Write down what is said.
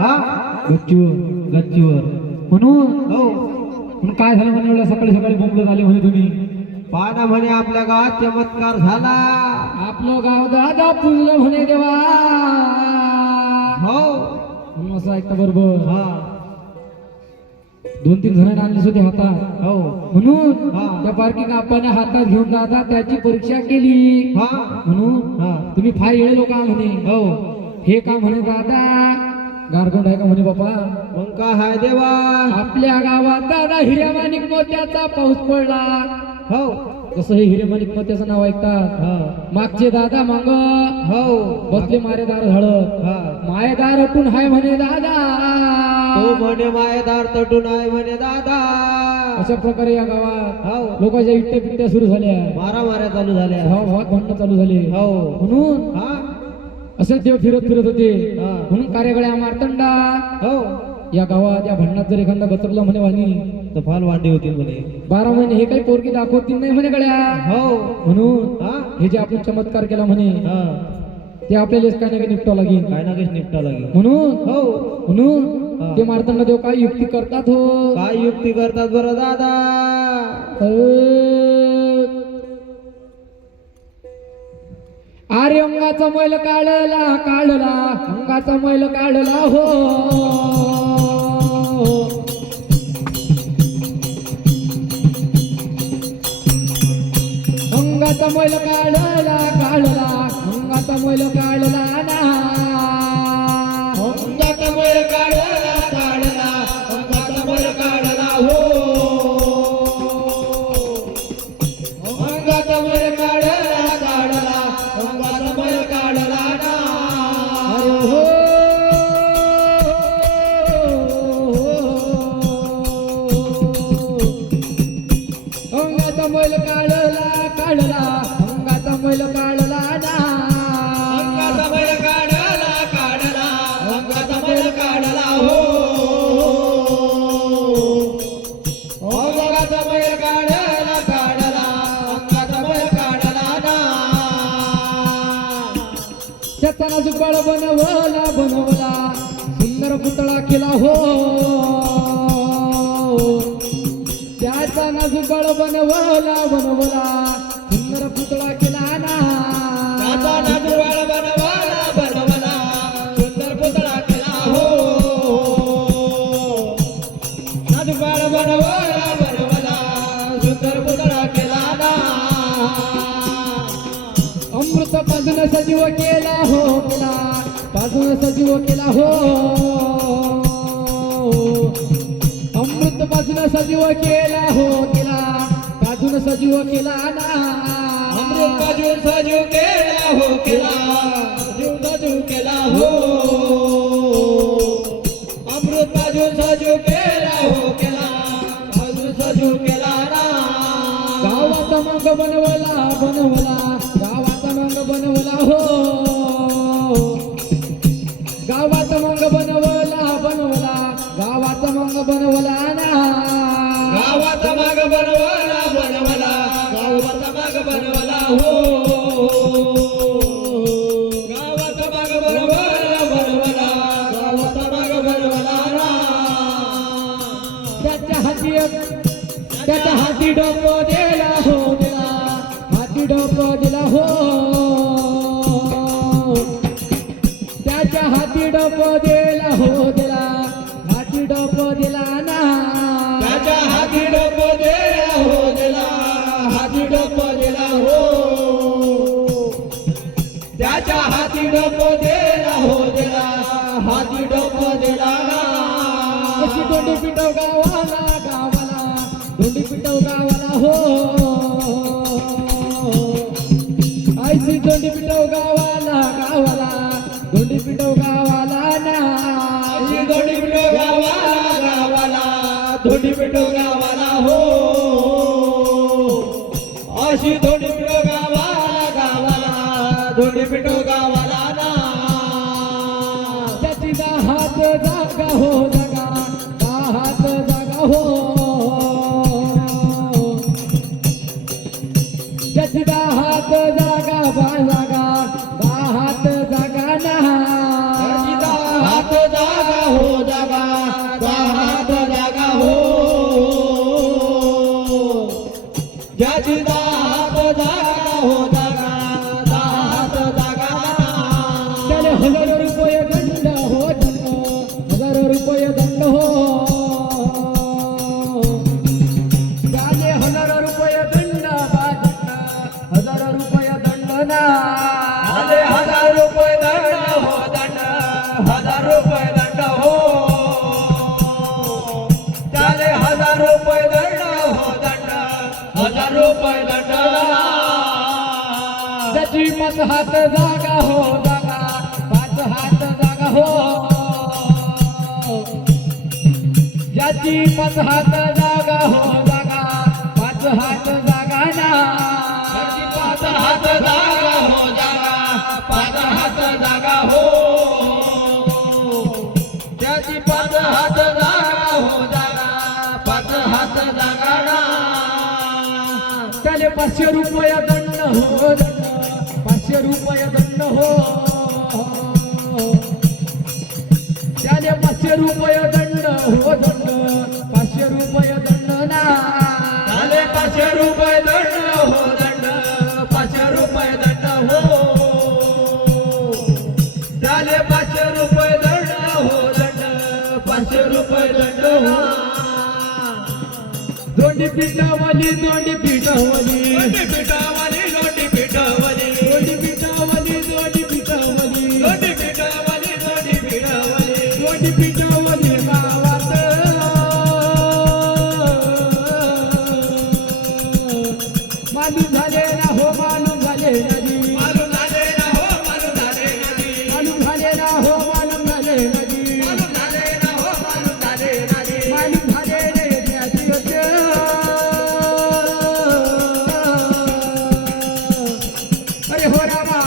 हा गच्चीवर म्हणून हो म्हणून काय झालं म्हणे एवढ्या सकाळी सकाळी बोंबलत आले म्हणे तुम्ही. पाना म्हणे आपल्या गावात चमत्कार झाला. आपलं गाव दादा पुजलं म्हणे देवा. हो म्हणून असं ऐकता बरोबर. हा 2-3 जणांना आणले होते हातात. हो म्हणून हा. त्या पार्किंग आपण हातात घेऊन जाता त्याची परीक्षा केली. हा म्हणून हा तुम्ही फार येळे लोक म्हणे. हो हे का म्हणे दादा गारगोंड आहे का म्हणे बापा. मग काय हाय देवा. आपल्या गावात दादा हिरेमाणिक मोत्याचा पाऊस पडला. हो कसं हे हिरेमाणिक मोत्याचं नाव ऐकतात. हा मागचे दादा मांग हो बसले मारेदार झाडत. हा मायेदार अटून हाय म्हणे दादा. तो म्हणे मायेदार तटून आहे म्हणे दादा. अशा प्रकारे या गावात हो लोकांच्या इट्ट्या पिट्ट्या सुरू झाल्या. मारामाऱ्या चालू झाल्या. भावात भांडणं चालू झाले. हो म्हणून हा असे देव फिरत होते. हा. म्हणून कार्यगळ्या मारतंडा हो या गावात या भांडणात जर एखादा गचकला म्हणे वाणी तर फाल वांडी होती म्हणे. 12 महिने हे काही पोरगी दाखवतील नाही म्हणे गड्या. हो म्हणून हा हे जे आपण चमत्कार केला म्हणे हा ते आपल्यालाच काय ना काही निपटावं लागेल. काय ना काही निपटा लागेल. म्हणून हो म्हणून ते मारताना देव काय युक्ती करतात हो. काय युक्ती करतात बरं दादा. अरे अंगाचा मैल काढला अंगाचा मैल काढला हो. अंगाचा मैल काढला अंगाचा मैल काढला ना. अंगाचा मैल काढला अंगाचा मैल काढला हो. अंगाचा मैल काढला अंगाचा मैल काढला ना. अरे हो अंगाचा मैल काढला अंगाचा मैल काढला ना. अंगाचा मैल काढला अंगाचा मैल काढला हो. अंगाचा मैल काढला अंगाचा मैल काढला ना. त्याचा जुबाळ बनवला सुंदर पुतळा केला हो. त्याचा जुबाळ बनवला सुंदर पुतळा केला ना. त्याचा नाजुबाळ बनवला सुंदर पुतळा केला हो. नाजुबाळ बनवला सुंदर पुतळा केला ना. अमृत पाजून सजीव केला हो केला पाजून सजीव केला हो. अमृत पाजून सजीव केला हो केला पाजून सजीव केला ना. अमृत पाजून सजीव केला हो केला सजीव केला हो. अमृत पाजून सजीव केला हो केला पाजून सजीव केला ना. गावाचा मग बनवला गावाचा मग बनवला हो. गावाचा मग बनवला गावाचा मग बनवला ना. गावाचा माग बनवला गावाचा माग बनवला हो. गावाचा माग बनवला गावाचा माग बनवला ना. त्याच्या हाती डोको दिला हो दिला हाती डोको दिला हो. त्याच्या हाती डोको दिला हो दिला हाती डोको दिला ना. त्याच्या हाती डोको दिला हो दिला हाती डोको दिला हो. त्याच्या हाती डोको दिला हो दिला हाती डोको दिला ना. अशी दोंडी पिटव गावाला दोंडी पिटव गावाला हो. ऐशी दोंडी पिटव गावाला दोंडी पिटव गावाला ना. अशी दोंडी पिटो गावाला दोंडी पिटो गावाला हो. अशी दोंडी पिटो गावाला दोंडी पिटो गावाला ना. त्याची हात जागा हो हात जागा हो. त्याची हात जागा हात जागा ना. हात जागा पाच हात जागा हो जागा, पाच हात जागा हो. ज्याची पाच हात जागा हो जागा, पाच हात जागा ना. त्याची पाच हात जागा हो जागा, पाच हात जागा हो. त्याची पाच हात जागा हो जागा, पाच हात जागा ना. त्याले 500 रुपये दंड हो दंड, 500 रुपये दंड हो. त्याले 500 रुपये दंड हो दंड, 500 रुपये दंड ना. झाले 500 रुपये दंड हो दंड, 500 रुपये दंड हो. झाले 500 रुपये दंड हो दंड, 500 रुपये दंड हो. दोंडी पिठावली दोंडी पिठावली, लोटी पिठावली, लोटी पिठावली, दोंडी पिठावली दोंडी पिठावली, लोटी पिठावली, लोटी पिठावली. दोंडी पिठावली गावात. मालूम झाले ना हो मालूम झाले नदी, मालूम झाले ना हो, मालूम झाले नदी. मालूम झाले ना हो मालूम झाले नदी, मालूम झाले ना हो, मालूम झाले नदी. मालूम झाले रे त्याची होते. अरे हो रामा